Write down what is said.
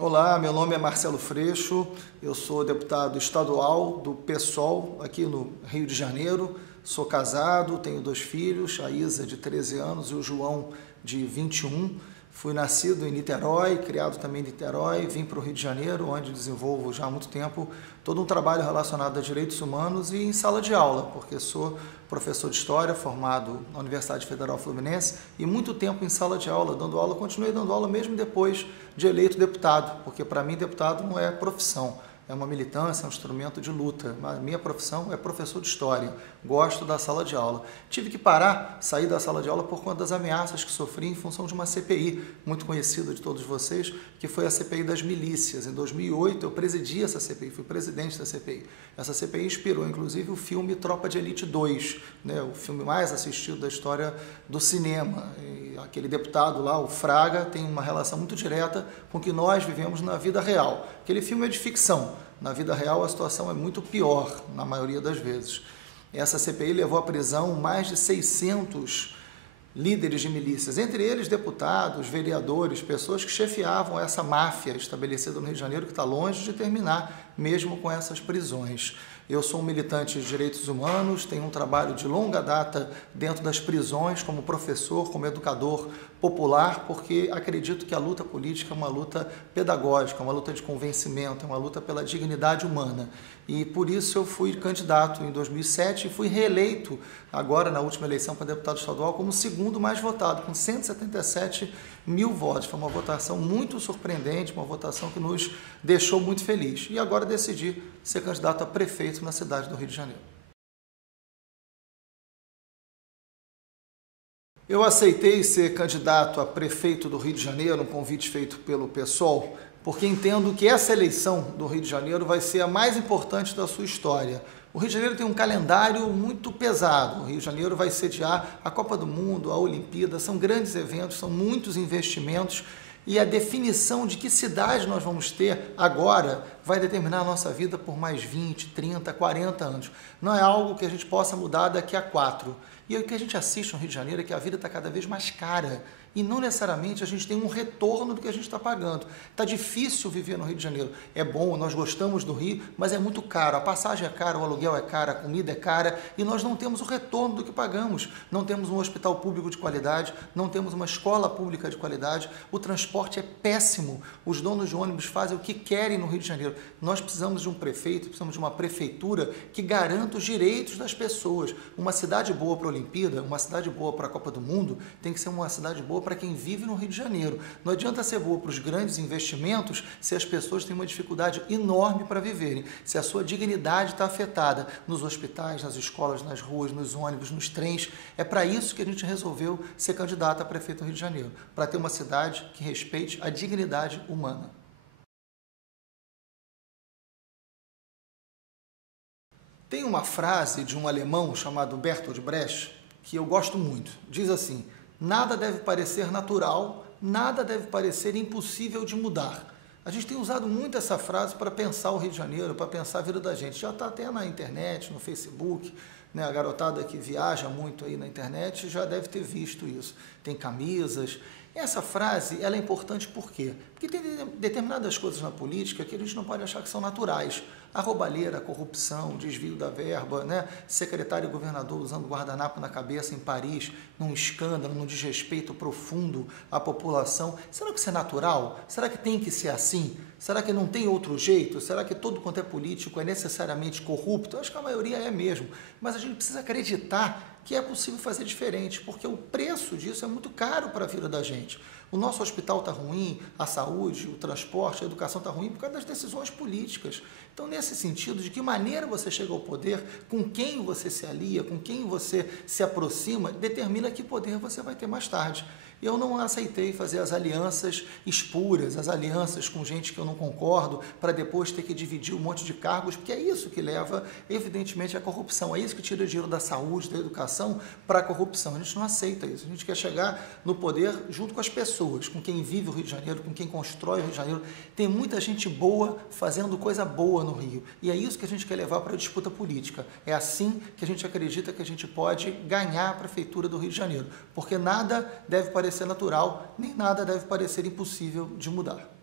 Olá, meu nome é Marcelo Freixo, eu sou deputado estadual do PSOL aqui no Rio de Janeiro, sou casado, tenho 2 filhos, a Isa de 13 anos e o João de 21. Fui nascido em Niterói, criado também em Niterói, vim para o Rio de Janeiro, onde desenvolvo já há muito tempo todo um trabalho relacionado a direitos humanos e em sala de aula, porque sou professor de História, formado na Universidade Federal Fluminense, e muito tempo em sala de aula, dando aula, continuei dando aula mesmo depois de eleito deputado, porque para mim deputado não é profissão, é uma militância, é um instrumento de luta. A minha profissão é professor de História, gosto da sala de aula. Tive que parar, sair da sala de aula por conta das ameaças que sofri em função de uma CPI, muito conhecida de todos vocês, que foi a CPI das milícias. Em 2008 eu presidi essa CPI, fui presidente da CPI. Essa CPI inspirou inclusive o filme Tropa de Elite 2, né, o filme mais assistido da história do cinema. E aquele deputado lá, o Fraga, tem uma relação muito direta com o que nós vivemos na vida real. Aquele filme é de ficção. Na vida real a situação é muito pior, na maioria das vezes. Essa CPI levou à prisão mais de 600 líderes de milícias, entre eles deputados, vereadores, pessoas que chefiavam essa máfia estabelecida no Rio de Janeiro, que está longe de terminar, mesmo com essas prisões. Eu sou um militante de direitos humanos, tenho um trabalho de longa data dentro das prisões, como professor, como educador popular, porque acredito que a luta política é uma luta pedagógica, uma luta de convencimento, é uma luta pela dignidade humana. E por isso eu fui candidato em 2007 e fui reeleito agora na última eleição para deputado estadual como o segundo mais votado, com 177 mil votos. Foi uma votação muito surpreendente, uma votação que nos deixou muito felizes. E agora decidi ser candidato a prefeito na cidade do Rio de Janeiro. Eu aceitei ser candidato a prefeito do Rio de Janeiro, um convite feito pelo PSOL, porque entendo que essa eleição do Rio de Janeiro vai ser a mais importante da sua história. O Rio de Janeiro tem um calendário muito pesado. O Rio de Janeiro vai sediar a Copa do Mundo, a Olimpíada, são grandes eventos, são muitos investimentos e a definição de que cidade nós vamos ter agora vai determinar a nossa vida por mais 20, 30, 40 anos. Não é algo que a gente possa mudar daqui a 4. E o que a gente assiste no Rio de Janeiro é que a vida está cada vez mais cara e não necessariamente a gente tem um retorno do que a gente está pagando. Está difícil viver no Rio de Janeiro. É bom, nós gostamos do Rio, mas é muito caro. A passagem é cara, o aluguel é caro, a comida é cara e nós não temos o retorno do que pagamos. Não temos um hospital público de qualidade, não temos uma escola pública de qualidade, o transporte é péssimo. Os donos de ônibus fazem o que querem no Rio de Janeiro. Nós precisamos de um prefeito, precisamos de uma prefeitura que garanta os direitos das pessoas. Uma cidade boa para a Olimpíada, uma cidade boa para a Copa do Mundo, tem que ser uma cidade boa para quem vive no Rio de Janeiro. Não adianta ser boa para os grandes investimentos se as pessoas têm uma dificuldade enorme para viverem, se a sua dignidade está afetada nos hospitais, nas escolas, nas ruas, nos ônibus, nos trens. É para isso que a gente resolveu ser candidato a prefeito do Rio de Janeiro, para ter uma cidade que respeite a dignidade humana. Tem uma frase de um alemão chamado Bertolt Brecht que eu gosto muito. Diz assim: nada deve parecer natural, nada deve parecer impossível de mudar. A gente tem usado muito essa frase para pensar o Rio de Janeiro, para pensar a vida da gente. Já está até na internet, no Facebook, né? A garotada que viaja muito aí na internet já deve ter visto isso. Tem camisas. Essa frase ela é importante por quê? Porque tem determinadas coisas na política que a gente não pode achar que são naturais. A roubalheira, a corrupção, o desvio da verba, né? Secretário e governador usando guardanapo na cabeça em Paris, num escândalo, num desrespeito profundo à população. Será que isso é natural? Será que tem que ser assim? Será que não tem outro jeito? Será que todo quanto é político é necessariamente corrupto? Eu acho que a maioria é mesmo. Mas a gente precisa acreditar que é possível fazer diferente, porque o preço disso é muito caro para a vida da gente. O nosso hospital está ruim, a saúde, o transporte, a educação está ruim por causa das decisões políticas. Então, nesse sentido, de que maneira você chega ao poder, com quem você se alia, com quem você se aproxima, determina que poder você vai ter mais tarde. Eu não aceitei fazer as alianças espuras, as alianças com gente que eu não concordo, para depois ter que dividir um monte de cargos, porque é isso que leva, evidentemente, à corrupção. É isso que tira dinheiro da saúde, da educação, para a corrupção. A gente não aceita isso. A gente quer chegar no poder junto com as pessoas, com quem vive o Rio de Janeiro, com quem constrói o Rio de Janeiro. Tem muita gente boa fazendo coisa boa no Rio. E é isso que a gente quer levar para a disputa política. É assim que a gente acredita que a gente pode ganhar a prefeitura do Rio de Janeiro. Porque nada deve parecer natural, nem nada deve parecer impossível de mudar.